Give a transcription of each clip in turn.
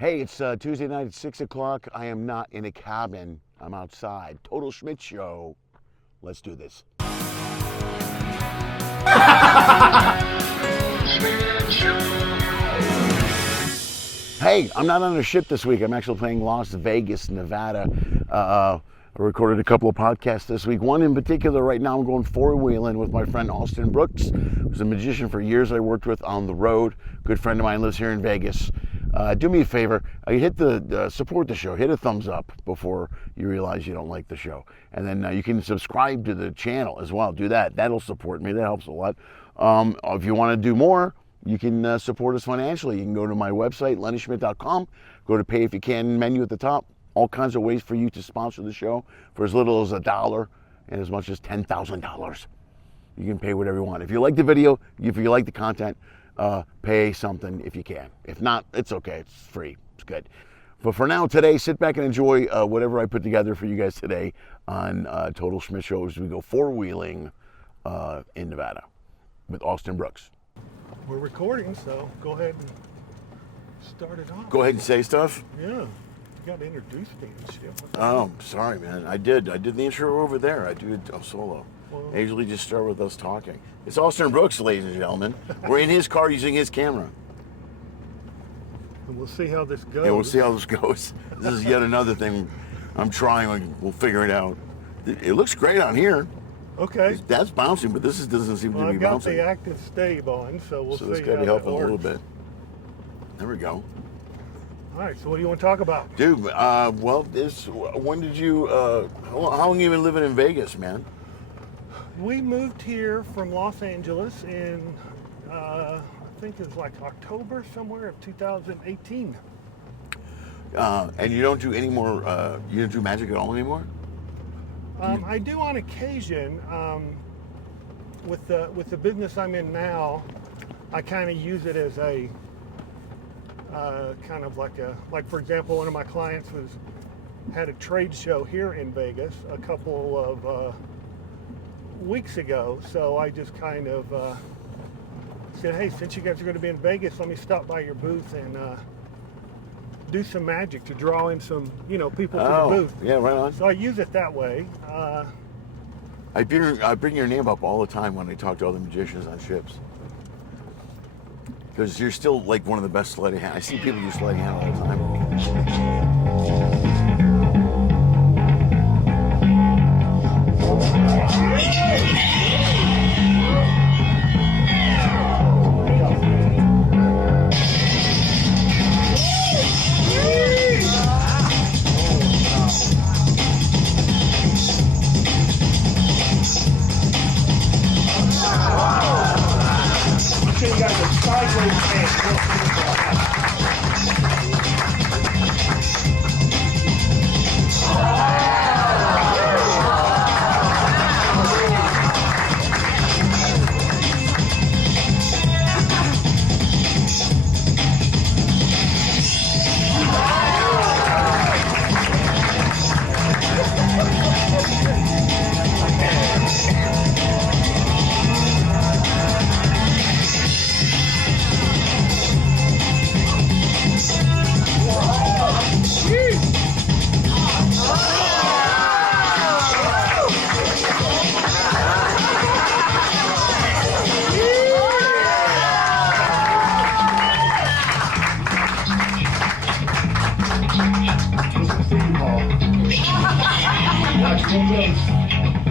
Hey, it's Tuesday night at 6 o'clock. I am not in a cabin. I'm outside. Total Schmidt Show. Let's do this. Hey, I'm not on a ship this week. I'm actually playing Las Vegas, Nevada. I recorded a couple of podcasts this week. One in particular, right now I'm going four-wheeling with my friend Austin Brooks, who's a magician for years I worked with on the road. Good friend of mine, lives here in Vegas. Do me a favor, hit the support the show, hit a thumbs up before you realize you don't like the show. And then you can subscribe to the channel as well. Do that. That'll support me. That helps a lot. If you want to do more, you can support us financially. You can go to my website, LennySchmidt.com, go to Pay If You Can menu at the top. All kinds of ways for you to sponsor the show for as little as $1 and as much as $10,000. You can pay whatever you want. If you like the video, if you like the content, pay something if you can. If not, it's okay. It's free. It's good. But for now, today, sit back and enjoy whatever I put together for you guys today on Total Schmidt Show as we go four-wheeling in Nevada with Austin Brooks. We're recording, so go ahead and start it off. Go ahead and say stuff. Yeah. You got to introduce me and shit. Oh, sorry, man. I did the intro over there. I do it solo. Well, I usually just start with us talking. It's Austin Brooks, ladies and gentlemen. We're in his car using his camera. and we'll see how this goes. Yeah, we'll see how this goes. This is yet another thing I'm trying. We'll figure it out. It looks great on here. Okay. That's bouncing, but this doesn't seem to be I've got bouncing. the active stave on, so we'll see So this how got to that help a works. little bit. There we go. All right, so what do you want to talk about? Dude, when did you, how long have you been living in Vegas, man? We moved here from Los Angeles in, I think it was like October somewhere of 2018. And you don't do any more, you don't do magic at all anymore? I do on occasion. With the business I'm in now, I kind of use it as a kind of like for example, one of my clients had a trade show here in Vegas a couple of weeks ago. So I just kind of said, hey, since you guys are going to be in Vegas, let me stop by your booth and do some magic to draw in some, people to the booth. Yeah, right on. So I use it that way. I bring your name up all the time when I talk to other magicians on ships. Because you're still like one of the best sleight of hand. I see people use sleight of hand all the time. You guys are sideways and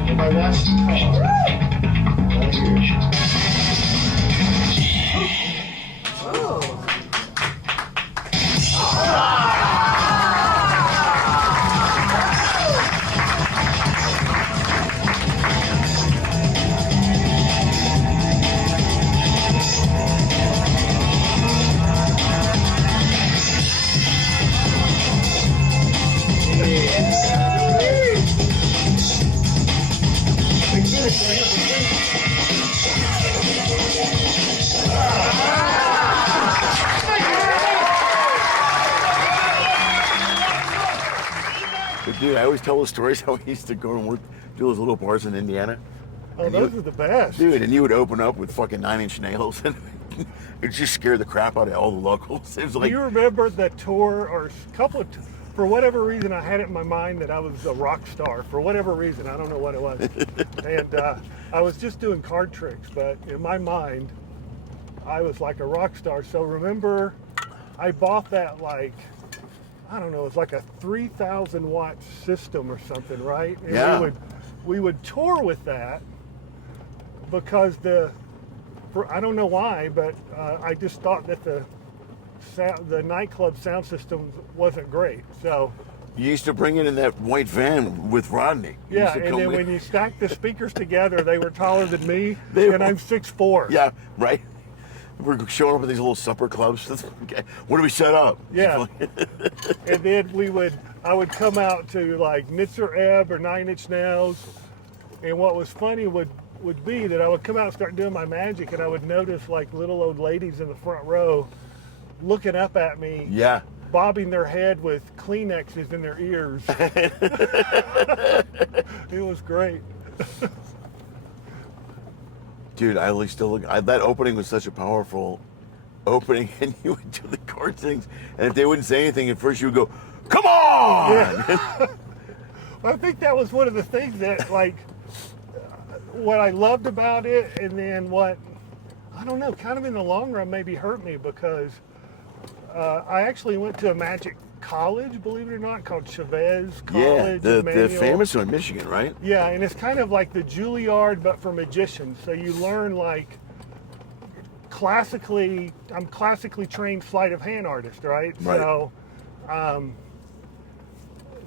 everybody watch the car. Right here. But dude, I always tell the stories how he used to go and do those little bars in Indiana. Oh, those are the best. Dude, and you would open up with fucking 9-inch nails and It just scared the crap out of all the locals. It was Do like, you remember the tour or a couple of, for whatever reason, I had it in my mind that I was a rock star. For whatever reason, I don't know what it was. And I was just doing card tricks, but in my mind, I was like a rock star. So remember, I bought that like, I don't know, it was like a 3,000 watt system or something, right? And Yeah. we would tour with that because I don't know why, but I just thought that the nightclub sound system wasn't great. So you used to bring it in that white van with Rodney. You yeah, used to and come then in- when you stack the speakers together, they were taller than me, They and were. I'm 6'4". Yeah, right. We're showing up at these little supper clubs. Okay, where do we set up? Yeah. And then I would come out to like Nitzer Ebb or Nine Inch Nails, and what was funny would be that I would come out and start doing my magic, and I would notice like little old ladies in the front row looking up at me, Yeah. bobbing their head with Kleenexes in their ears. It was great. Dude, I really still look. That opening was such a powerful opening, and you would do the chord things, and if they wouldn't say anything at first, you would go, "Come on!" Yeah. I think that was one of the things that, like, what I loved about it, and then what, I don't know, kind of in the long run maybe hurt me because I actually went to a magic college, believe it or not, called Chavez Yeah, College. the Emmanuel. famous one in Michigan, right? Yeah, and it's kind of like the Juilliard, but for magicians. So you learn like I'm classically trained sleight of hand artist, right? Right.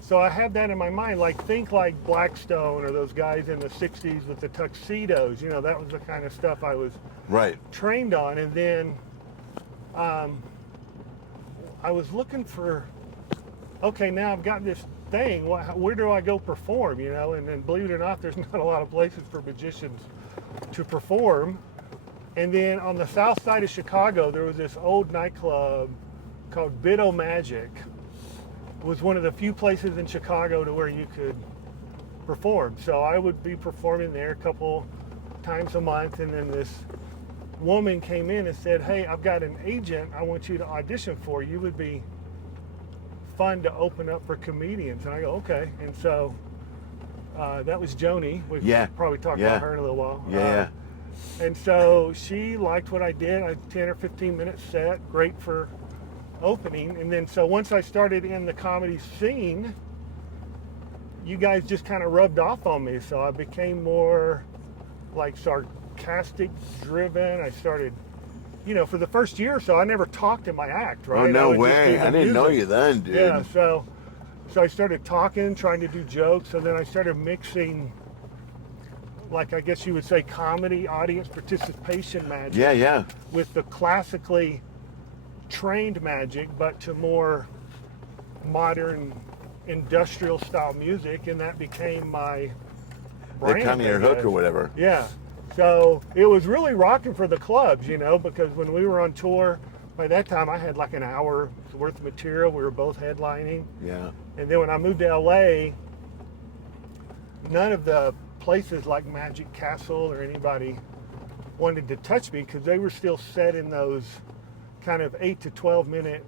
So I had that in my mind, like think like Blackstone or those guys in the 60s with the tuxedos, that was the kind of stuff I was Right. trained on. And then I was looking for, okay, now I've got this thing, where do I go perform, And then believe it or not, there's not a lot of places for magicians to perform. And then on the south side of Chicago, there was this old nightclub called Biddo Magic. It was one of the few places in Chicago to where you could perform. So I would be performing there a couple times a month, and then this woman came in and said, "Hey, I've got an agent I want you to audition for. You would be fun to open up for comedians." And I go, "Okay." And so that was Joni. We probably talked about her in a little while. Yeah. And so she liked what I did. I 10 or 15 minute set, great for opening. And then so once I started in the comedy scene, you guys just kind of rubbed off on me. So I became more like sarcastic driven. I started, for the first year or so, I never talked in my act, right? Oh, no would just do way. the I didn't know music. you then, dude. Yeah, so I started talking, trying to do jokes, and then I started mixing, like I guess you would say, comedy audience participation magic. Yeah. With the classically trained magic, but to more modern industrial style music, and that became my brand. They come your I hook guess. or whatever. Yeah. So it was really rocking for the clubs, because when we were on tour, by that time I had like an hour's worth of material. We were both headlining. Yeah. And then when I moved to LA, none of the places like Magic Castle or anybody wanted to touch me because they were still set in those kind of 8 to 12 minute,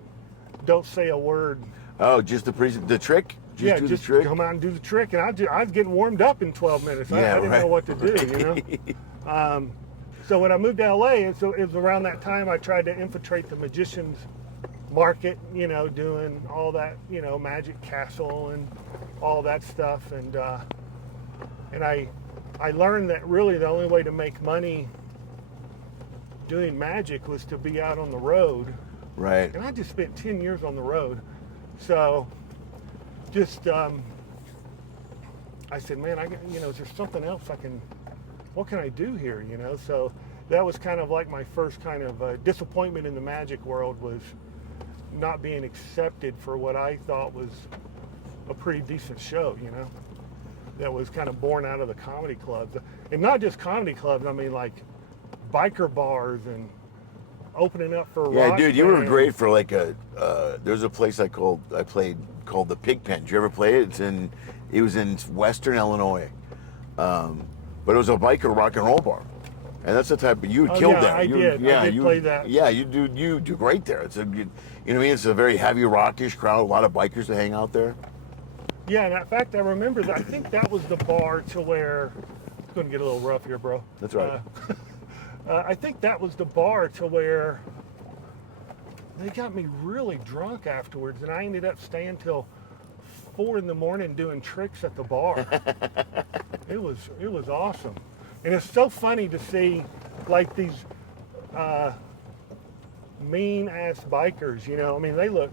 don't say a word. Oh, just the trick? Just do just the trick? come out and do the trick. And I was getting warmed up in 12 minutes. I didn't know what to do, So when I moved to LA, it was around that time I tried to infiltrate the magicians market, doing all that, Magic Castle and all that stuff. And I learned that really the only way to make money doing magic was to be out on the road. Right. And I just spent 10 years on the road. So just, I said, man, is there something else what can I do here, So that was kind of like my first kind of disappointment in the magic world, was not being accepted for what I thought was a pretty decent show, that was kind of born out of the comedy clubs. And not just comedy clubs, I mean like biker bars and opening up for Yeah, rock dude, you were bands. great for like there's a place I played called the Pig Pen. Did you ever play it? It was in Western Illinois. But it was a biker rock and roll bar. And that's the type of, you killed yeah, there. I did. Yeah, I did you play that. Yeah, you do great there. It's a, you know what I mean? It's a very heavy rockish crowd. A lot of bikers that hang out there. Yeah, and in fact, I remember that. I think that was the bar to where it's going to get a little rough here, bro. That's right. I think that was the bar to where they got me really drunk afterwards, and I ended up staying till 4 in the morning doing tricks at the bar. It was awesome, and it's so funny to see like these mean ass bikers. You know, I mean, they look,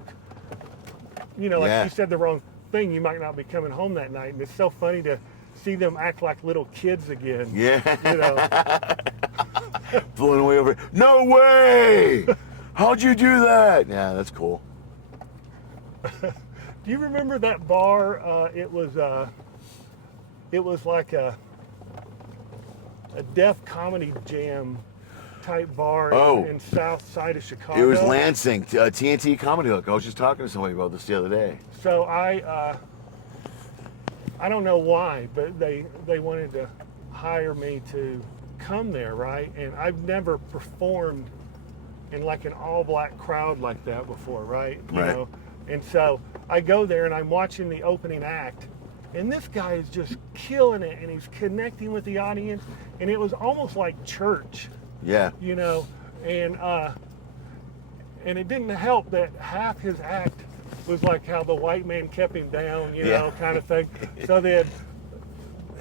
you know, like Yeah. you said the wrong thing, you might not be coming home that night, and it's so funny to see them act like little kids again. Yeah. You know. Blown away over. No way! How'd you do that? Yeah, that's cool. Do you remember that bar? It was like a Def Comedy Jam type bar in south side of Chicago. It was Lansing, TNT Comedy Hook. I was just talking to somebody about this the other day. So I don't know why, but they wanted to hire me to come there, right? And I've never performed in like an all-black crowd like that before, right? You Right. know? And so I go there and I'm watching the opening act, and this guy is just killing it, and he's connecting with the audience, and it was almost like church, Yeah. you know, and it didn't help that half his act was like how the white man kept him down, you know, kind of thing. So then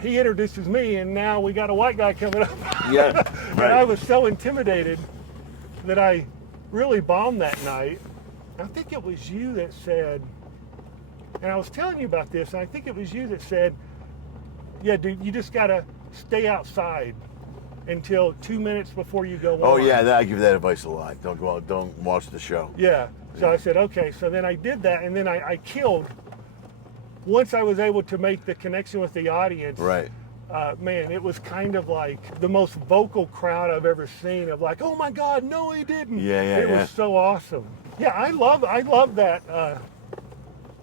he introduces me, and now we got a white guy coming up. Yeah. And I Right. was so intimidated that I really bombed that night. I think it was you that said, and I was telling you about this, and I think it was you that said, yeah, dude, you just got to stay outside until 2 minutes before you go on. Oh yeah, I give that advice a lot. Don't go out. Don't watch the show. Yeah. So I said, okay. So then I did that, and then I killed. Once I was able to make the connection with the audience, Right. Man, it was kind of like the most vocal crowd I've ever seen. Of like, oh my God, no, he didn't. Yeah, yeah, It yeah. was so awesome. Yeah, I love that.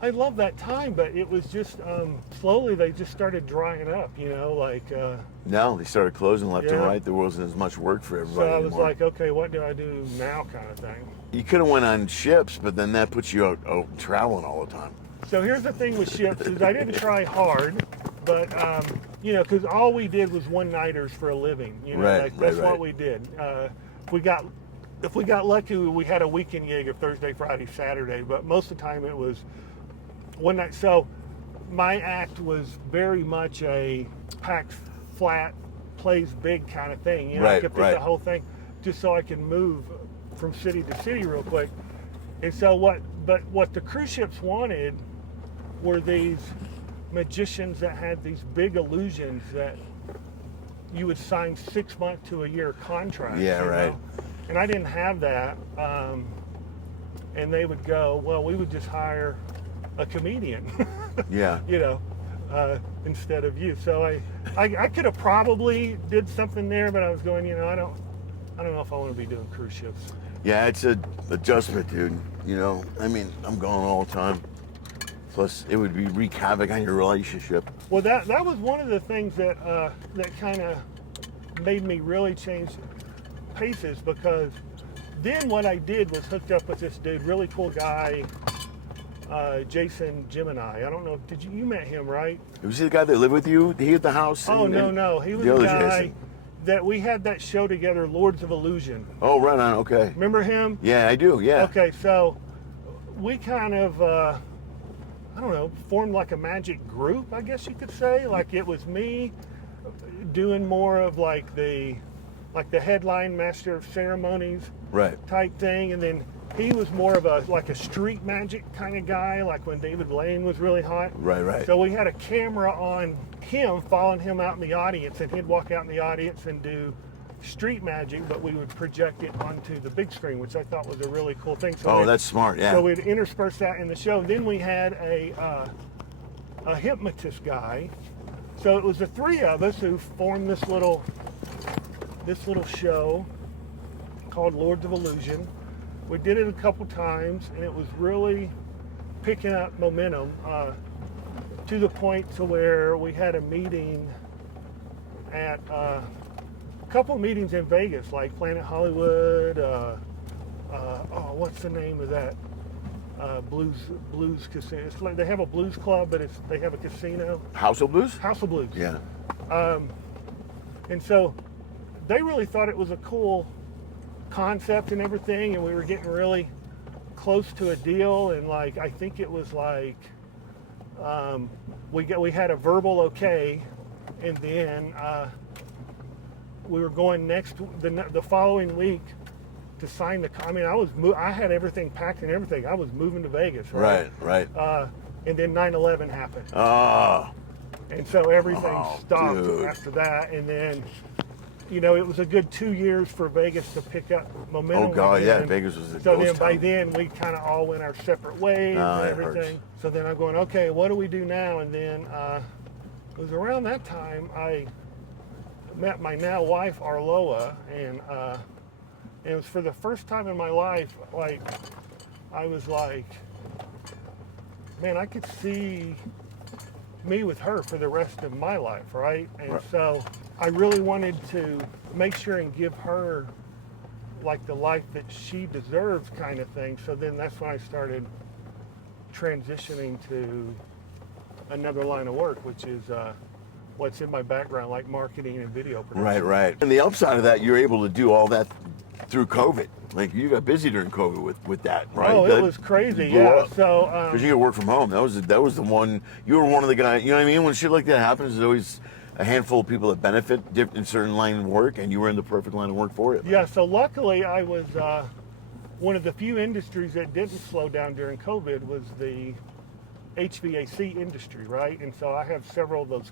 I love that time, but it was just slowly they just started drying up. You know, like. No, they started closing left and Yeah. right. There wasn't as much work for So everybody I was anymore. like, okay, what do I do now, kind of thing. You could have went on ships, but then that puts you out traveling all the time. So here's the thing with ships is I didn't try hard, but you know, because all we did was one-nighters for a living. You know, Right, like, that's right. what we did. If we got lucky, we had a weekend gig of Thursday, Friday, Saturday, but most of the time it was one night. So my act was very much a packed, flat, plays big kind of thing. You know, I Right, kept it right. the whole thing just so I could move from city to city real quick. And so what the cruise ships wanted were these magicians that had these big illusions that you would sign 6 month to a year contracts. Yeah, you right. know? And I didn't have that. And they would go, well, we would just hire a comedian, Yeah. you know, instead of you. So I could have probably did something there, but I was going, you know, I don't know if I want to be doing cruise ships. Yeah, it's a adjustment, dude. You know, I mean, I'm going all the time. Plus, it would be wreak havoc on your relationship. Well, that was one of the things that that kind of made me really change paces, because then what I did was hooked up with this dude, really cool guy, Jason Gemini. I don't know, you met him, right? Was he the guy that lived with you? He at the house? Oh, and- no, he was the the other guy Jason. that we had that show together, Lords of Illusion. Oh, right on. Okay. Remember him? Yeah, I do. Yeah. Okay, so we kind of, I don't know, formed like a magic group, I guess you could say. Like it was me doing more of like the headline master of ceremonies Right. type thing, and then he was more of a street magic kind of guy, like when David Blaine was really hot. Right. Right. So we had a camera on him, following him out in the audience, and he'd walk out in the audience and do street magic, but we would project it onto the big screen, which I thought was a really cool thing. So Oh, that's smart. Yeah. so we'd intersperse that in the show. Then we had a hypnotist guy. So it was the three of us who formed this little show called Lords of Illusion. We did it a couple times, and it was really picking up momentum to the point to where we had a meeting at couple meetings in Vegas, like Planet Hollywood. What's the name of that? Blues casino. It's like they have a blues club, but they have a casino. House of Blues? House of Blues. Yeah. And so they really thought it was a cool concept and everything, and we were getting really close to a deal. And like, I think it was like we had a verbal okay, and then we were going the following week to sign I mean, I had everything packed and everything. I was moving to Vegas, right? Right. And then 9/11 happened. Oh. And so everything stopped dude. after that. And then, it was a good 2 years for Vegas to pick up momentum. Oh God, again. yeah, Vegas was a So ghost then by town. then we kind of all went our separate ways and it everything. hurts. So then I'm going, okay, what do we do now? And then it was around that time I met my now wife, Arloa, and it was for the first time in my life, like, I was like, man, I could see me with her for the rest of my life, right? And so I really wanted to make sure and give her like the life that she deserves, kind of thing. So then that's when I started transitioning to another line of work, which is what's in my background, like marketing and video production. Right. And the upside of that, you're able to do all that through COVID. Like, you got busy during COVID with that, right? Oh, it was crazy, yeah. So because you could work from home. That was the one. You were one of the guys. You know what I mean? When shit like that happens, there's always a handful of people that benefit in certain line of work, and you were in the perfect line of work for it. Yeah. So luckily, I was one of the few industries that didn't slow down during COVID was the HVAC industry, right? And so I have several of those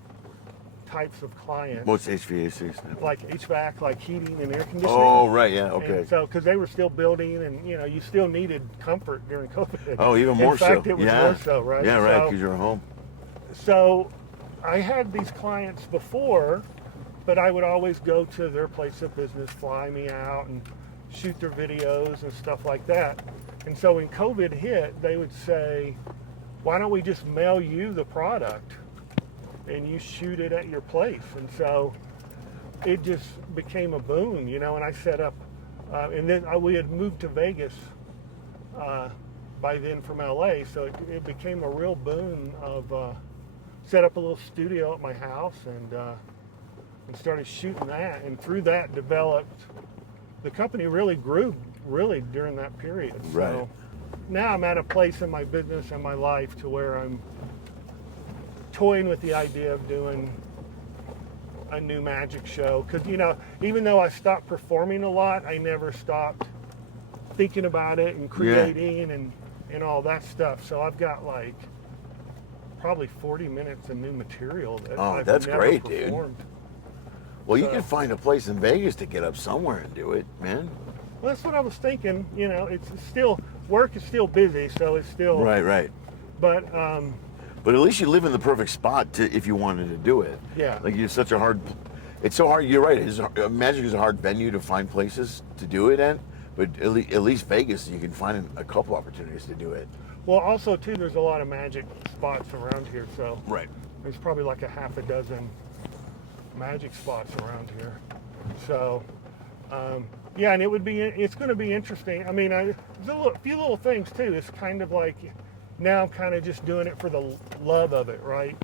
types of clients. What's HVAC? Like HVAC, like heating and air conditioning. Oh, right, yeah, okay. And so, because they were still building, and you still needed comfort during COVID. Oh, even more so. In fact, it was more so, right? Yeah, right, because you're home. So, I had these clients before, but I would always go to their place of business, fly me out, and shoot their videos and stuff like that. And so, when COVID hit, they would say, "Why don't we just mail you the product and you shoot it at your place?" And so it just became a boon, and I set up, and then we had moved to Vegas by then from LA, so it became a real boon of set up a little studio at my house and started shooting that, and through that developed, the company really grew during that period. Right. So now I'm at a place in my business and my life to where I'm toying with the idea of doing a new magic show, because even though I stopped performing a lot, I never stopped thinking about it and creating and all that stuff. So I've got like probably 40 minutes of new material that I've that's never great, performed. dude. Well, you can find a place in Vegas to get up somewhere and do it, man. Well, that's what I was thinking. It's still, work is still busy, so it's still Right. But But at least you live in the perfect spot if you wanted to do it. Yeah. Like, it's so hard. You're right. Magic is a hard venue to find places to do it in, but at least Vegas, you can find a couple opportunities to do it. well, also too, there's a lot of magic spots around here, so Right. there's probably like a half a dozen magic spots around here. So, yeah, and it's going to be interesting. I mean, there's a few little things too. It's kind of like, now I'm kind of just doing it for the love of it, right?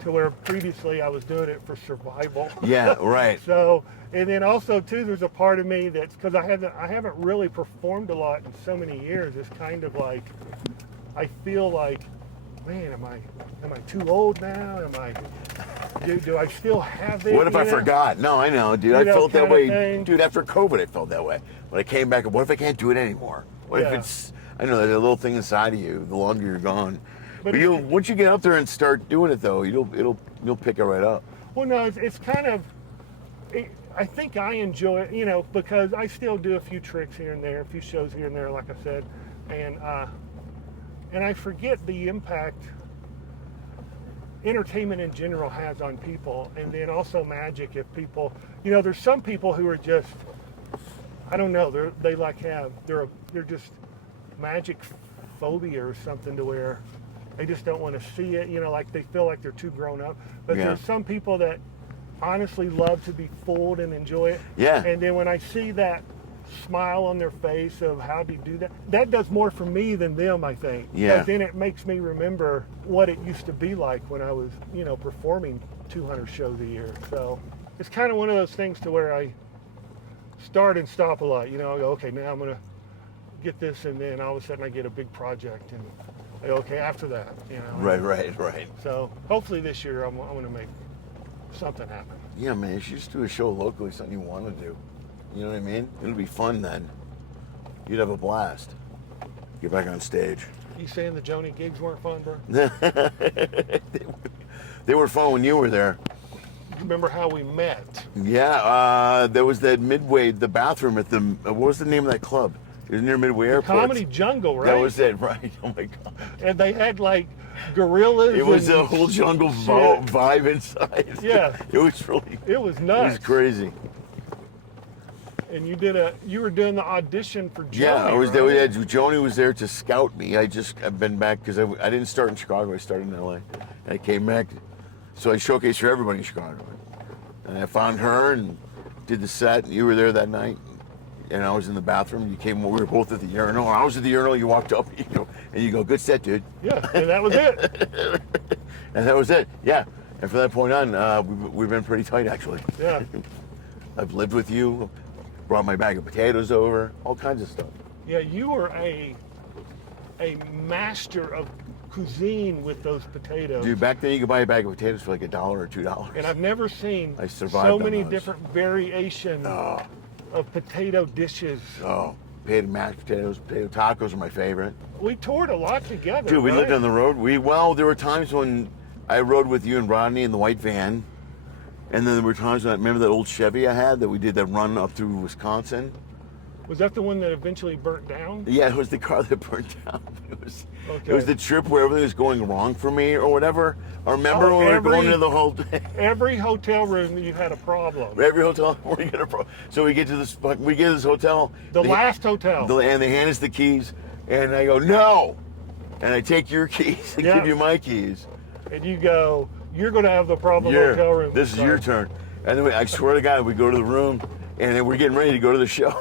To where previously I was doing it for survival. Yeah, right. So, and then also too, there's a part of me that's, because I haven't really performed a lot in so many years. It's kind of like, I feel like, man, am I too old now? Do I still have it? What if I forgot? No, I know, dude. I felt that kind of way. thing. Dude, after COVID, I felt that way. When I came back, what if I can't do it anymore? What if it's, I know, there's a little thing inside of you, the longer you're gone. But once you get out there and start doing it, though, you'll pick it right up. Well, no, it's kind of, I think I enjoy it, because I still do a few tricks here and there, a few shows here and there, like I said, and I forget the impact entertainment in general has on people, and then also magic. If people, there's some people who are just, I don't know, they're just magic phobia or something, to where they just don't want to see it, like they feel like they're too grown up. But there's some people that honestly love to be fooled and enjoy it. Yeah. And then when I see that smile on their face of how do you do that, that does more for me than them, I think. Yeah. Because then it makes me remember what it used to be like when I was, performing 200 shows a year. So it's kind of one of those things to where I start and stop a lot. I go, okay, now I'm going to get this, and then all of a sudden I get a big project, and I go, okay, after that, Right. So hopefully this year I'm going to make something happen. Yeah, man, you should just do a show locally, something you want to do. You know what I mean? It'll be fun then. You'd have a blast. Get back on stage. You saying the Joni gigs weren't fun, bro? They were fun when you were there. You remember how we met? Yeah, there was that Midway, the bathroom at the, what was the name of that club? It was near Midway Airport. Comedy Jungle, right? That was it, right? Oh my God. And they had like gorillas. It was and a whole jungle shit. vibe inside. Yeah. It was really, It was it nuts. was crazy. And you were doing the audition for Joni. Yeah, I was there. right? Joni was there to scout me. I've been back because I didn't start in Chicago. I started in LA. And I came back, so I showcased for everybody in Chicago. And I found her and did the set. And you were there that night, and I was in the bathroom. You came. We were both at the urinal. I was at the urinal. You walked up, and you go, "Good set, dude." Yeah, and that was it. And that was it. Yeah. And from that point on, we've been pretty tight, actually. Yeah. I've lived with you. Brought my bag of potatoes over, all kinds of stuff. Yeah, you were a master of cuisine with those potatoes. Dude, back then you could buy a bag of potatoes for like $1 or $2. And I've never seen I survived so on many those. different variations of potato dishes. Oh, potato mashed potatoes, potato tacos are my favorite. We toured a lot together. Dude, we right? lived on the road. There were times when I rode with you and Rodney in the white van. And then there were times when remember that old Chevy I had that we did that run up through Wisconsin? Was that the one that eventually burnt down? Yeah, it was the car that burned down. It was Okay. the trip where everything was going wrong for me or whatever. I remember when we were going to the whole Every hotel room you had a problem. every hotel we get so we get to this hotel. The last hotel. And they hand us the keys, and I go no, and I take your keys and Yeah. give you my keys. And you go, you're going to have the problem Yeah, hotel room. this is your turn. And then I swear to God, we go to the room, and then we're getting ready to go to the show.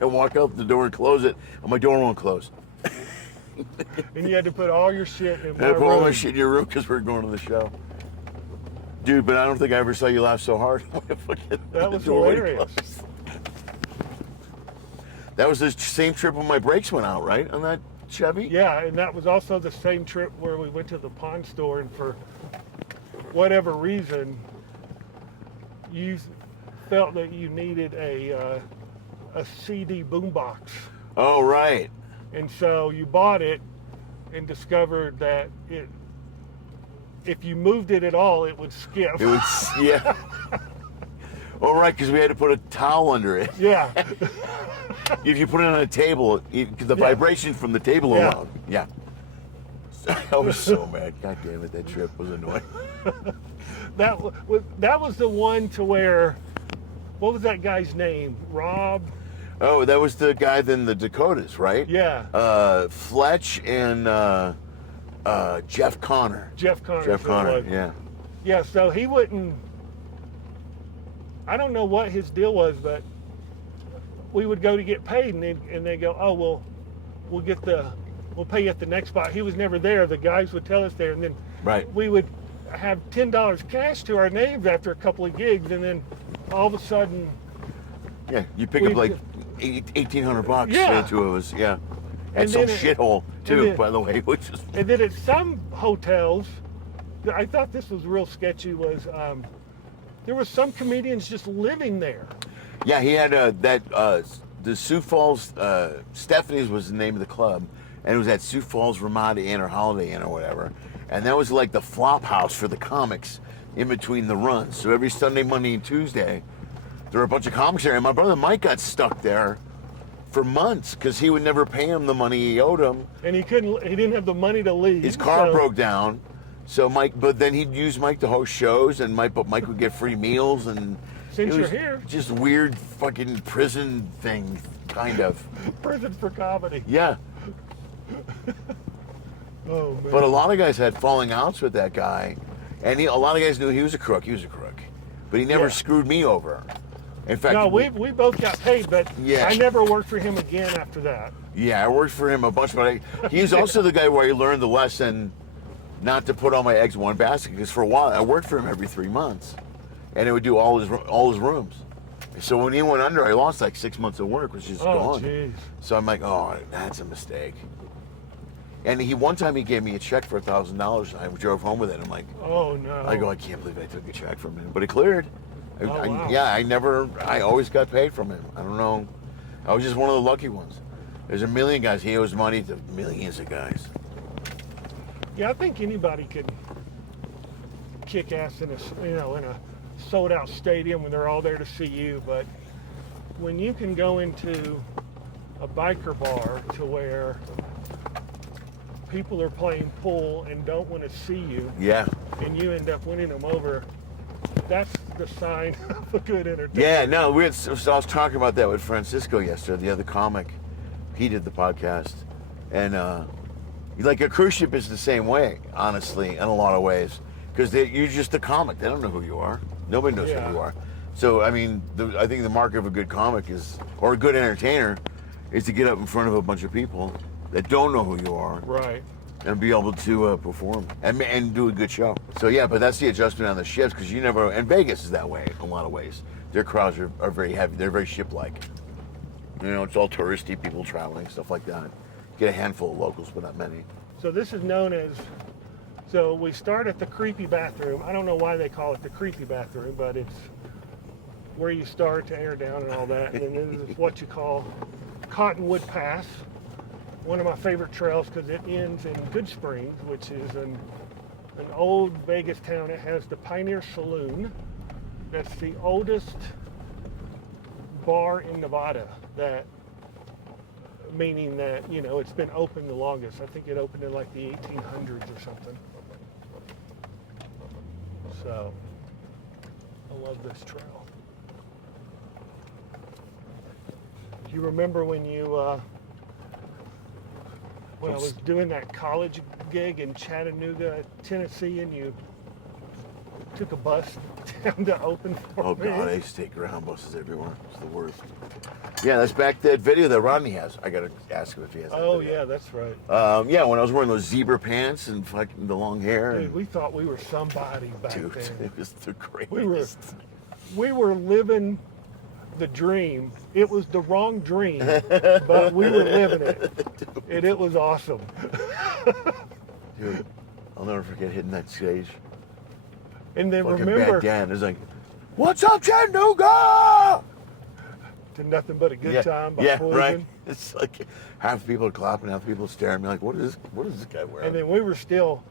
I walk out the door and close it, and my door won't close. And you had to put all your shit in And my I put all my room. shit in your room because we're going to the show. Dude, but I don't think I ever saw you laugh so hard. That was The door hilarious. closed. That was the same trip when my brakes went out, right? On that Chevy? Yeah, and that was also the same trip where we went to the pawn store, and for whatever reason, you felt that you needed a CD boombox, Oh, right. and so you bought it and discovered that if you moved it at all, it would skip. It was, yeah. Oh, right, because we had to put a towel under it. Yeah, If you put it on a table, the vibration from the table Yeah. alone. Yeah. I was so mad. God damn it, that trip was annoying. that was the one to where, what was that guy's name? Rob? Oh, that was the guy in the Dakotas, right? Yeah. Fletch and Jeff Connor. Jeff Connor. Jeff Connor, was. yeah. Yeah, so he wouldn't, I don't know what his deal was, but we would go to get paid, and they go, oh, well, we'll pay you at the next spot. He was never there. The guys would tell us there, and then Right. we would have $10 cash to our names after a couple of gigs, and then all of a sudden, Yeah, you pick up like $1,800 Yeah. for the two of us, yeah. And And some then shithole, too, then- by the way, which is... and then at some hotels, I thought this was real sketchy, was there were some comedians just living there. Yeah, he had the Sioux Falls, Stephanie's was the name of the club, and it was at Sioux Falls Ramada Inn or Holiday Inn or whatever. And that was like the flop house for the comics in between the runs. So every Sunday, Monday, and Tuesday, there were a bunch of comics there. And my brother Mike got stuck there for months because he would never pay him the money he owed him. And he didn't have the money to leave. His car so- broke down. So Mike, but then he'd use Mike to host shows, and Mike would get free meals, and Since it you're was here. just weird fucking prison thing, kind of. Prison for comedy. Yeah, Oh, man. but a lot of guys had falling outs with that guy, and a lot of guys knew he was a crook. He was a crook. but he never Yeah. screwed me over. In fact, No, we both got paid, but Yeah. I never worked for him again after that. yeah, I worked for him a bunch, but he's also the guy where I learned the lesson not to put all my eggs in one basket. Because for a while, I worked for him every 3 months, and it would do all his rooms. So when he went under, I lost like 6 months of work, which is gone. Jeez. So I'm like, oh, that's a mistake. And one time he gave me a check for $1,000, and I drove home with it. I'm like, Oh no. I go, I can't believe I took a check from him, but it cleared. Wow. I always got paid from him. I don't know. I was just one of the lucky ones. There's a million guys. He owes money to millions of guys. Yeah, I think anybody could kick ass in a sold out stadium when they're all there to see you, but when you can go into a biker bar to where people are playing pool and don't want to see you, Yeah. and you end up winning them over, that's the sign of a good entertainment. Yeah, no, so I was talking about that with Francisco yesterday, the other comic. He did the podcast. And like a cruise ship is the same way, honestly, in a lot of ways. Because you're just a comic. They don't know who you are. Nobody knows Yeah. who you are. So, I mean, I think the mark of a good comic or a good entertainer, is to get up in front of a bunch of people that don't know who you are. Right. And be able to perform and do a good show. So yeah, but that's the adjustment on the ships, because you never, and Vegas is that way in a lot of ways. Their crowds are very heavy. They're very ship-like. You know, it's all touristy people traveling, stuff like that. Get a handful of locals, but not many. So this is known as, so we start at the creepy bathroom. I don't know why they call it the creepy bathroom, but it's where you start to air down and all that. And then this is what you call Cottonwood Pass. One of my favorite trails because it ends in Good Springs, which is an old Vegas town. It has the Pioneer Saloon. That's the oldest bar in Nevada, meaning that, it's been open the longest. I think it opened in like the 1800s or something. So, I love this trail. Do you remember when when I was doing that college gig in Chattanooga, Tennessee, and you took a bus down to open for Oh me? God, I used to take ground buses everywhere. It's the worst. Yeah, that's back that video that Rodney has. I gotta ask him if he has that Oh video. yeah, that's right. Yeah, when I was wearing those zebra pants and fucking the long hair. Dude, And, we thought we were somebody back dude, then. it was the greatest. We were living the dream. It was the wrong dream, but we were living it, and it was awesome. Dude, I'll never forget hitting that stage. And then Fucking remember, back then, it was like, "What's up, Chattanooga?" to Nothing But a Good Time by Poison. right. It's like half the people are clapping, half the people are staring. Me like, what is this guy wearing? And then we were still,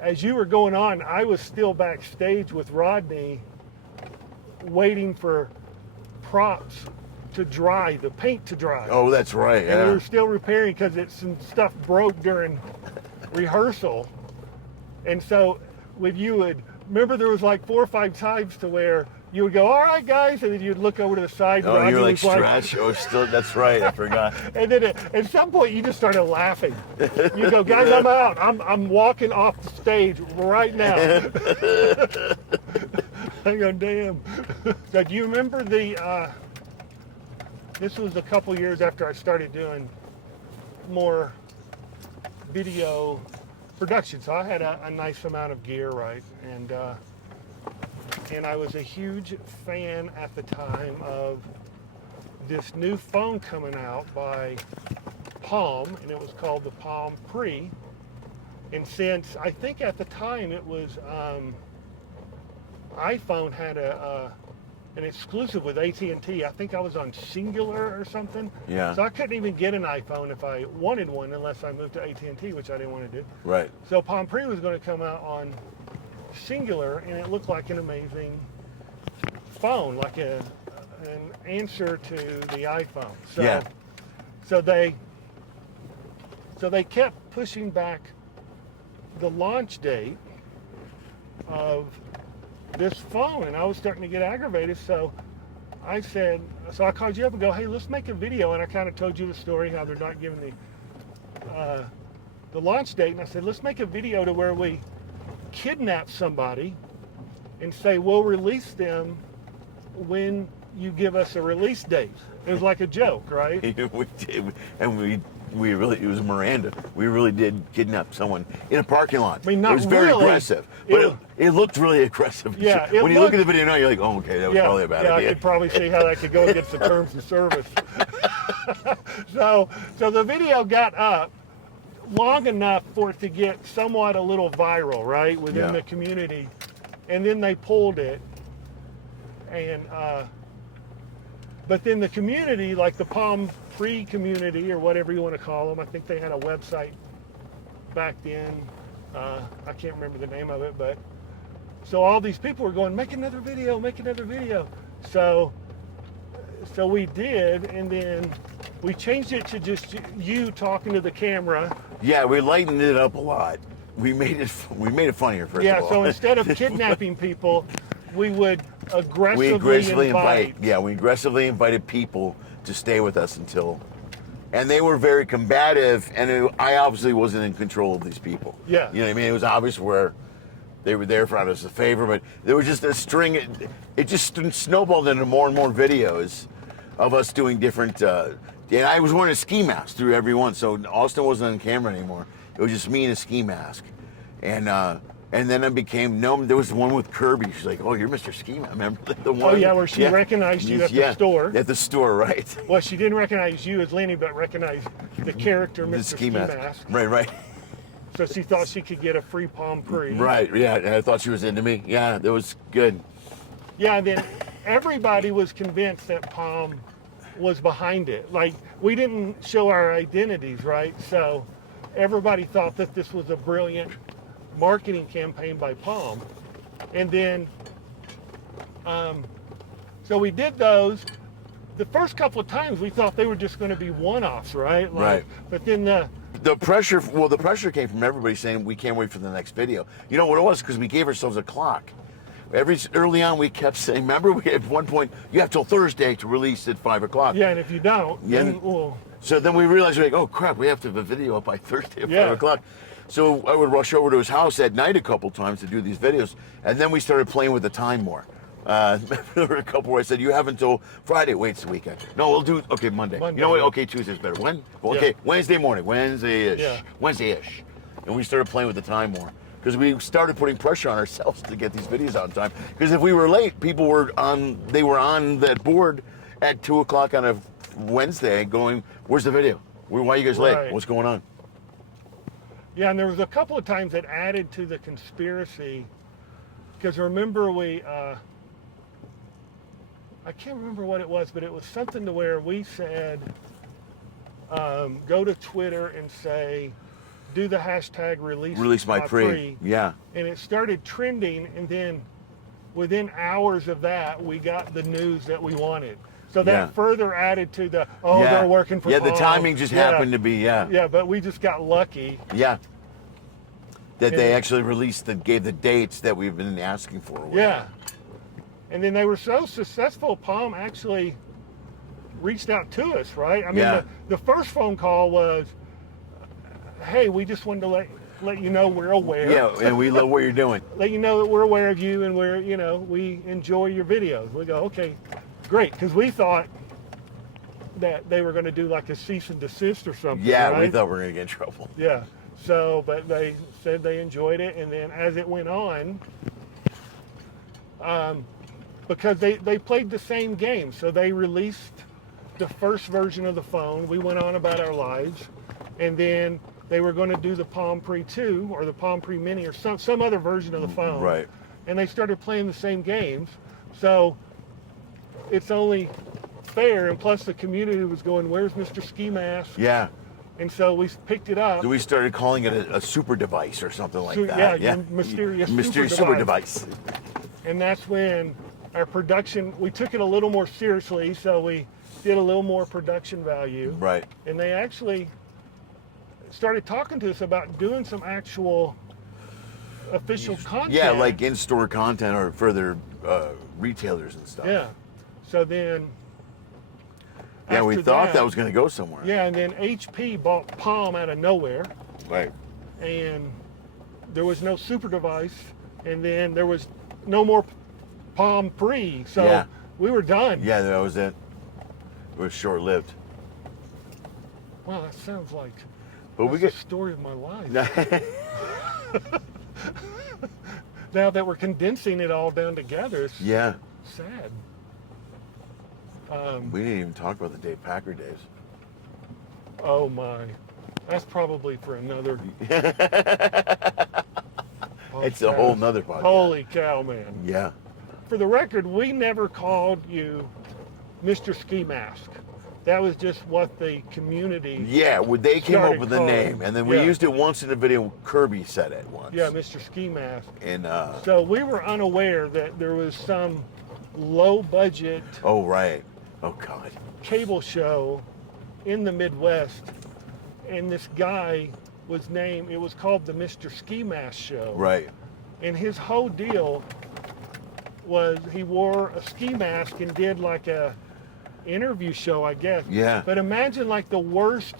as you were going on, I was still backstage with Rodney, waiting for props to dry, the paint to dry. Oh, that's right. And we Yeah. were still repairing because some stuff broke during rehearsal. And so when you would, remember there was like 4 or 5 times to where you would go, "All right, guys," and then you'd look over to the side. Oh, Rodney you're like was stretch. Oh, still. That's right. I forgot. and then at some point you just started laughing. You go, "Guys, I'm out. I'm walking off the stage right now." I go, "Damn." So do you remember this was a couple years after I started doing more video production. So I had a nice amount of gear, right? And I was a huge fan at the time of this new phone coming out by Palm, and it was called the Palm Pre. And since I think at the time it was iPhone had an exclusive with AT&T. I think I was on Singular or something. Yeah. So I couldn't even get an iPhone if I wanted one unless I moved to AT&T, which I didn't want to do. Right. So Palm Pre was going to come out on Singular, and it looked like an amazing phone, like an answer to the iPhone. So, Yeah. So they kept pushing back the launch date of this phone, and I was starting to get aggravated. So I called you up and go, "Hey, let's make a video." And I kind of told you the story how they're not giving the launch date, and I said, "Let's make a video to where we kidnap somebody and say, we'll release them when you give us a release date. It was like a joke, right? We did, and we really, it was Miranda. We really did kidnap someone in a parking lot. I mean, not it was very really. aggressive, but it looked really aggressive. Yeah, when you look at the video now, you're like, oh, okay, that was probably a bad idea. I could probably see how that could go against the terms of service. So the video got up long enough for it to get somewhat a little viral, right, within the community, and then they pulled it, and but then the community, like the Palm Pre community or whatever you want to call them, I think they had a website back then. I can't remember the name of it, but so all these people were going, make another video, make another video. So we did, and then we changed it to just you talking to the camera. Yeah, we lightened it up a lot. We made it funnier first of all. Yeah, so instead of kidnapping people, we would aggressively invite. Yeah, we aggressively invited people to stay with us until, and they were very combative, and I obviously wasn't in control of these people. Yeah. You know what I mean? It was obvious where they were there for us a favor, but there was just a string, it just snowballed into more and more videos of us doing different, and I was wearing a ski mask through every one, so Austin wasn't on camera anymore. It was just me in a ski mask. And then it became known. There was one with Kirby. She's like, "Oh, you're Mr. Ski Man." Remember the one? Oh yeah, where she recognized you at the store. At the store, right? Well, she didn't recognize you as Lenny, but recognized the character, Mr. Ski Mask. Right. So she thought she could get a free Palm Pre. Right. Yeah. And I thought she was into me. Yeah, that was good. Yeah. And then everybody was convinced that Palm was behind it. Like, we didn't show our identities, right? So everybody thought that this was a brilliant marketing campaign by Palm. And then so we did those. The first couple of times we thought they were just going to be one-offs, right? Right. But then the pressure came from everybody saying we can't wait for the next video. You know what it was? Because we gave ourselves a clock. Early on we kept saying, remember, at one point you have till Thursday to release at 5 o'clock. Yeah, and if you don't, then so then we realized, like, oh crap, we have to have a video up by Thursday at 5 o'clock. So I would rush over to his house at night a couple times to do these videos, and then we started playing with the time more. There were a couple where I said, you have until Friday. Wait, it's the weekend. No, we'll do, okay, Monday. You know what? Okay, Tuesday's better. When? Well, okay, Wednesday morning. Wednesday-ish. Yeah. Wednesday-ish. And we started playing with the time more. Because we started putting pressure on ourselves to get these videos out in time. Because if we were late, people were on that board at 2 o'clock on a Wednesday going, where's the video? Why are you guys late? Right. What's going on? Yeah, and there was a couple of times that added to the conspiracy. Because remember I can't remember what it was, but it was something to where we said, go to Twitter and say, do the hashtag release my pre. Yeah. And it started trending, and then within hours of that, we got the news that we wanted. So that further added to the, they're working for Palm. The timing just happened to be, Yeah, but we just got lucky. Yeah. That they actually gave the dates that we've been asking for. Yeah. And then they were so successful, Palm actually reached out to us, right? I mean, the first phone call was, hey, we just wanted to let you know we're aware. Yeah, and we love what you're doing. Let you know that we're aware of you, and we enjoy your videos. We go, okay, great, because we thought that they were going to do like a cease and desist or something. Yeah, right? we thought we were going to get in trouble. Yeah. So, but they said they enjoyed it, and then as it went on, because they played the same game, so they released the first version of the phone. We went on about our lives, and then they were going to do the Palm Pre 2 or the Palm Pre Mini or some other version of the phone. Right. And they started playing the same games, so it's only fair. And plus, the community was going, "Where's Mr. Ski Mask?" Yeah. And so we picked it up. So we started calling it a super device or something like that. Yeah, mysterious super device. And that's when our production, we took it a little more seriously, so we did a little more production value. Right. And they actually started talking to us about doing some actual official content. Yeah, like in-store content or further retailers and stuff. Yeah. So then... Yeah, we thought that was going to go somewhere. Yeah, and then HP bought Palm out of nowhere. Right. And there was no super device. And then there was no more Palm Pre. So Yeah. we were done. Yeah, that was it. It was short-lived. Wow, that sounds like But we that's get the story of my life. Now that we're condensing it all down together, it's yeah. sad. We didn't even talk about the Dave Packer days. Oh my, that's probably for another. It's a whole nother podcast. Holy cow, man! Yeah. For the record, we never called you Mr. Ski Mask. That was just what the community. Yeah, they came up started with the calling. name, and then we Yeah. used it once in a video. Kirby said it once. Yeah, Mr. Ski Mask. And So we were unaware that there was some low budget oh right. Oh God. cable show in the Midwest, and this guy was named, it was called the Mr. Ski Mask Show. Right. And his whole deal was he wore a ski mask and did like a interview show, I guess. Yeah. But imagine like the worst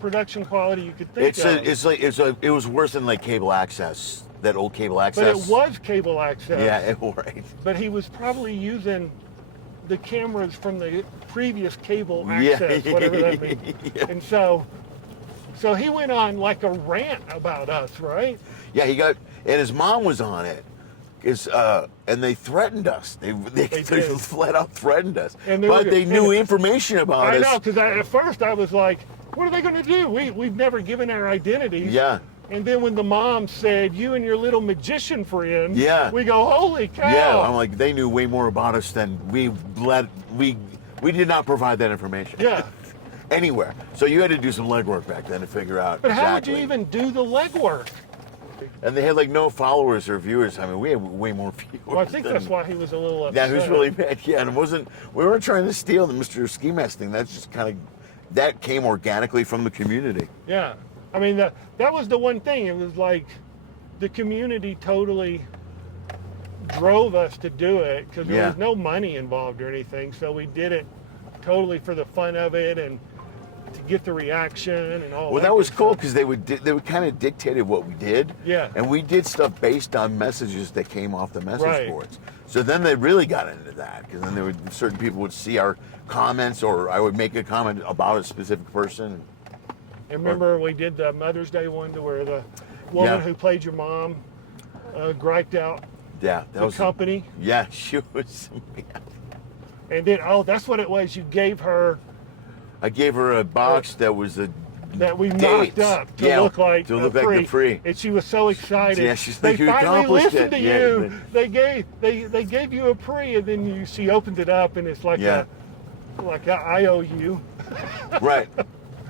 production quality you could think of. It was worse than like cable access, that old cable But access. it was cable access. Yeah, right. But he was probably using the cameras from the previous cable Yeah. access, whatever that means. Yeah. And so he went on like a rant about us, right? Yeah, and his mom was on it. And they threatened us. They did. flat out threatened us. And But they knew and- information about I us. know, because at first I was like, what are they going to do? We've never given our identities. Yeah. And then when the mom said, you and your little magician friend, Yeah. we go, holy cow. Yeah, I'm like, they knew way more about us than we did not provide that information. Yeah. Anywhere. So you had to do some legwork back then to figure out But exactly. how would you even do the legwork? And they had like no followers or viewers. I mean, we had way more viewers. Well, I think that's why he was a little upset. Yeah, he was really mad. Yeah, and we weren't trying to steal the Mr. Ski Mask thing. That's just that came organically from the community. Yeah. I mean, that was the one thing. It was like the community totally drove us to do it because there Yeah. was no money involved or anything. So we did it totally for the fun of it and to get the reaction and all that. Well, that was good cool stuff. because they would kind of dictated what we did. Yeah. And we did stuff based on messages that came off the message Right. boards. So then they really got into that because then certain people would see our comments, or I would make a comment about a specific person. And remember, we did the Mother's Day one to where the woman Yeah. who played your mom griped out Yeah, that the was company. Yeah, she was. Yeah. And then, that's what it was. You gave her I gave her a box that was a that we dates. mocked up to Yeah, look like to look like the free. And she was so excited. Yeah, she's they like, "You finally accomplished listened it." to Yeah, you. They gave you a pre, and then she opened it up, and it's like Yeah. a I owe you. Right.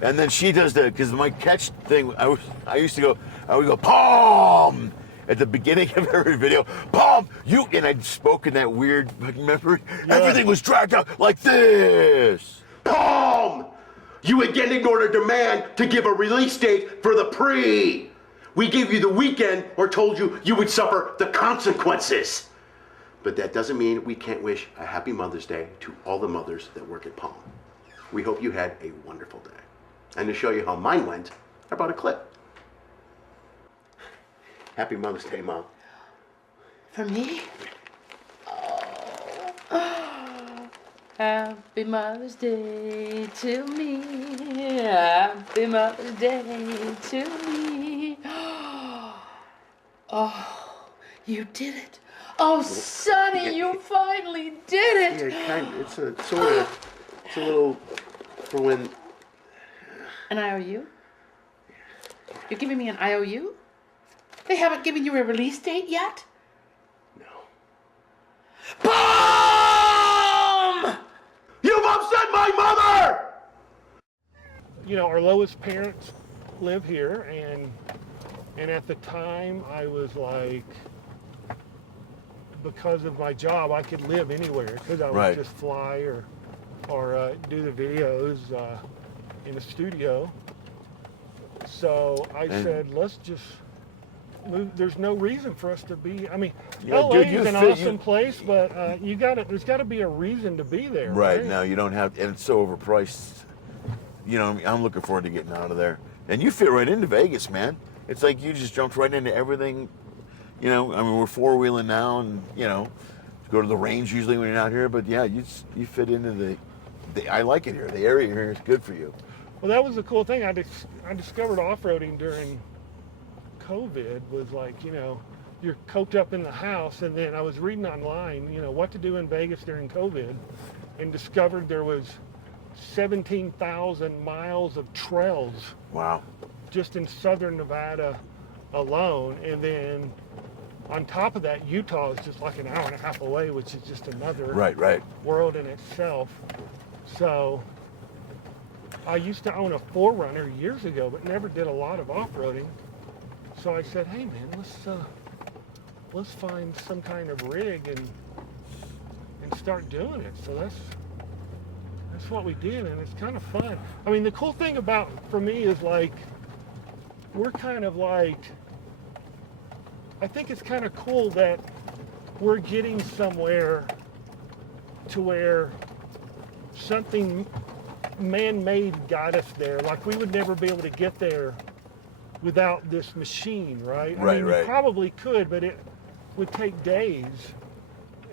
And then she does that because my catch thing. I would go palm at the beginning of every video. Palm, you, and I'd spoke in that weird fucking memory. Yeah. Everything was dragged out like this. Palm! You again ignored a demand to give a release date for the pre. We gave you the weekend or told you you would suffer the consequences. But that doesn't mean we can't wish a happy Mother's Day to all the mothers that work at Palm. We hope you had a wonderful day. And to show you how mine went, I brought a clip. Happy Mother's Day, Mom. For me? Happy Mother's Day to me. Happy Mother's Day to me. Oh, you did it. Oh, Sonny, you finally did it. Yeah, kind of. It's a little for when. An IOU? You're giving me an IOU? They haven't given you a release date yet? No. Boom! You've upset my mother! Our lowest parents live here, and at the time I was like, because of my job, I could live anywhere because I would Right. just fly or do the videos in the studio. So I said, let's just move. There's no reason for us to be. I mean, Yeah, LA dude, is you an fit- awesome you- place, but there's got to be a reason to be there. Right now, you don't have, and it's so overpriced. I'm looking forward to getting out of there. And you fit right into Vegas, man. It's like you just jumped right into everything. You know, I mean, we're four-wheeling now, and you know, go to the range usually when you're not here. But yeah, you fit into the. I like it here. The area here is good for you. Well, that was the cool thing. I discovered off-roading during COVID was like, you know, you're coped up in the house, and then I was reading online, you know, what to do in Vegas during COVID, and discovered there was 17,000 miles of trails. Wow. Just in southern Nevada alone, and then on top of that, Utah is just like an hour and a half away, which is just another Right. world in itself. So I used to own a 4Runner years ago, but never did a lot of off-roading. So I said, hey man, let's find some kind of rig and start doing it. So that's what we did, and it's kind of fun. I mean, the cool thing about, for me, is like, we're kind of like, I think it's kind of cool that we're getting somewhere to where something man-made got us there. Like, we would never be able to get there without this machine, right? I mean, Right. you probably could, but it would take days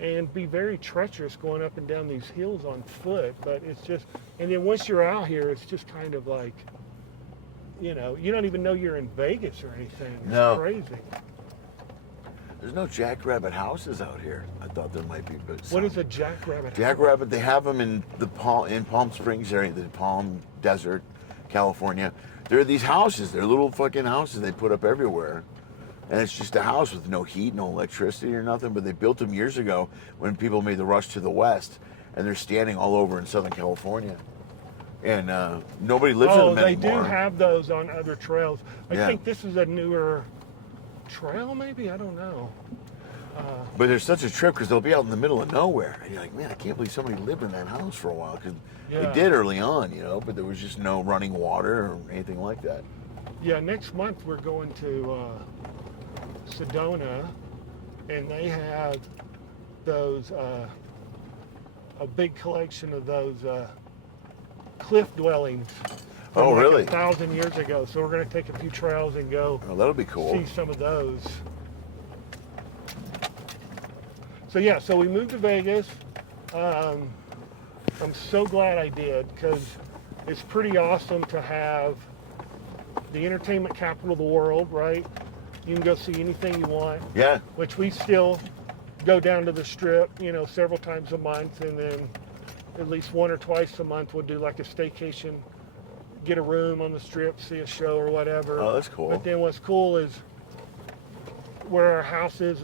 and be very treacherous going up and down these hills on foot. But it's just, and then once you're out here, it's just kind of like, you know, you don't even know you're in Vegas or anything. It's No. crazy. There's no jackrabbit houses out here. I thought there might be, but What is a jackrabbit? jackrabbit? They have them in the Palm Springs area, the Palm Desert, California. There are these houses. They're little fucking houses they put up everywhere, and it's just a house with no heat, no electricity or nothing. But they built them years ago when people made the rush to the west, and they're standing all over in Southern California, and nobody lives in them they anymore. do have those on other trails. I Yeah. think this is a newer trail, maybe? I don't know. But there's such a trip because they'll be out in the middle of nowhere, and you're like, man, I can't believe somebody lived in that house for a while. Because Yeah. they did early on, you know, but there was just no running water or anything like that. Yeah, next month we're going to Sedona, and they have those, a big collection of those cliff dwellings. From Oh, like really? 1,000 years ago. So we're going to take a few trails and go Oh, that'll be cool. see some of those. So yeah, so we moved to Vegas. I'm so glad I did, because it's pretty awesome to have the entertainment capital of the world, right? You can go see anything you want, Yeah. which we still go down to the Strip, you know, several times a month, and then at least one or twice a month we'll do like a staycation, get a room on the Strip, see a show or whatever. Oh, that's cool. But then what's cool is where our house is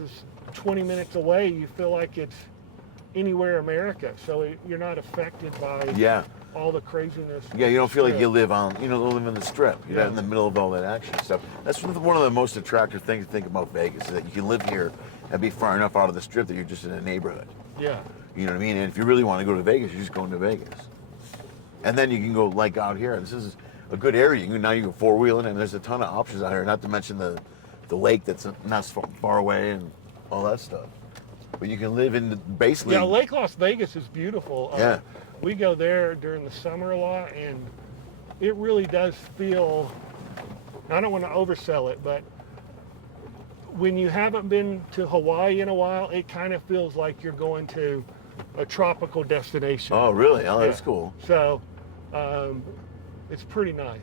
20 minutes away. You feel like it's anywhere America, so you're not affected by Yeah. all the craziness. Yeah, you don't feel like Strip. you live on, you know, live in the Strip. You're not Yeah. in the middle of all that action stuff. That's one of the most attractive things to think about Vegas, is that you can live here and be far enough out of the Strip that you're just in a neighborhood. Yeah. You know what I mean? And if you really want to go to Vegas, you're just going to Vegas. And then you can go like out here. This is a good area. Now you can four-wheeling, and there's a ton of options out here. Not to mention the lake that's not so far away and all that stuff. But you can live in basically. Yeah, Lake Las Vegas is beautiful. Yeah. We go there during the summer a lot, and it really does feel, I don't want to oversell it, but when you haven't been to Hawaii in a while, it kind of feels like you're going to a tropical destination. Oh, really? Oh, that's Yeah. cool. So, it's pretty nice.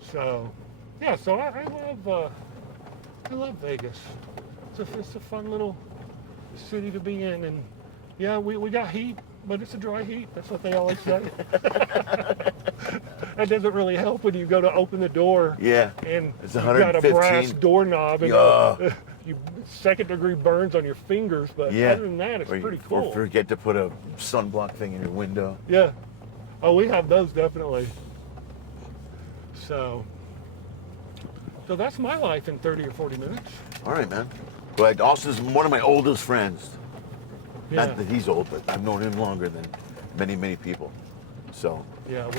So, yeah, so I love Vegas. It's a fun little city to be in, and yeah, we got heat, but it's a dry heat. That's what they always say. That doesn't really help when you go to open the door. Yeah. And It's you've got a 115. brass doorknob, and Yeah. you second-degree burns on your fingers. But Yeah. other than that, it's Or pretty Or cool. forget to put a sunblock thing in your window. Yeah. Oh, we have those definitely. So that's my life in 30 or 40 minutes. All right, man. But Austin's one of my oldest friends. Yeah. Not that he's old, but I've known him longer than many, many people. So, Yeah,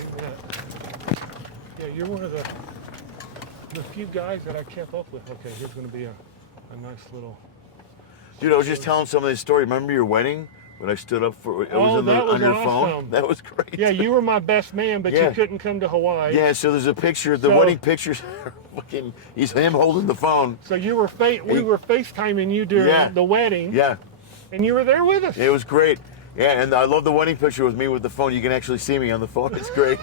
you're one of the few guys that I kept up with. Okay, here's going to be a nice little. dude, I was just telling some of this story. Remember your wedding when I stood up for it Oh, was that was on your phone. awesome. That was great. Yeah, you were my best man, but Yeah. you couldn't come to Hawaii. Yeah, so there's a picture, the So- wedding pictures, fucking, he's him holding the phone. So you were we were FaceTiming you during Yeah. the wedding, Yeah, and you were there with us. it was great. Yeah, and I love the wedding picture with me with the phone. You can actually see me on the phone. It's great.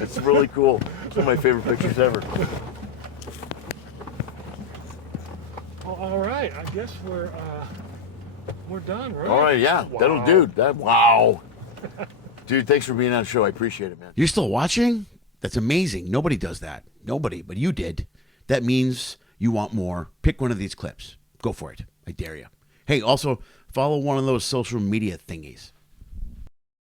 It's really cool. It's one of my favorite pictures ever. Well, all right, I guess we're done, right? All right, yeah, Wow. that'll do. Wow. Dude, thanks for being on the show. I appreciate it, man. You're still watching? That's amazing. Nobody does that. Nobody, but you did. That means you want more. Pick one of these clips. Go for it. I dare you. Hey, also follow one of those social media thingies.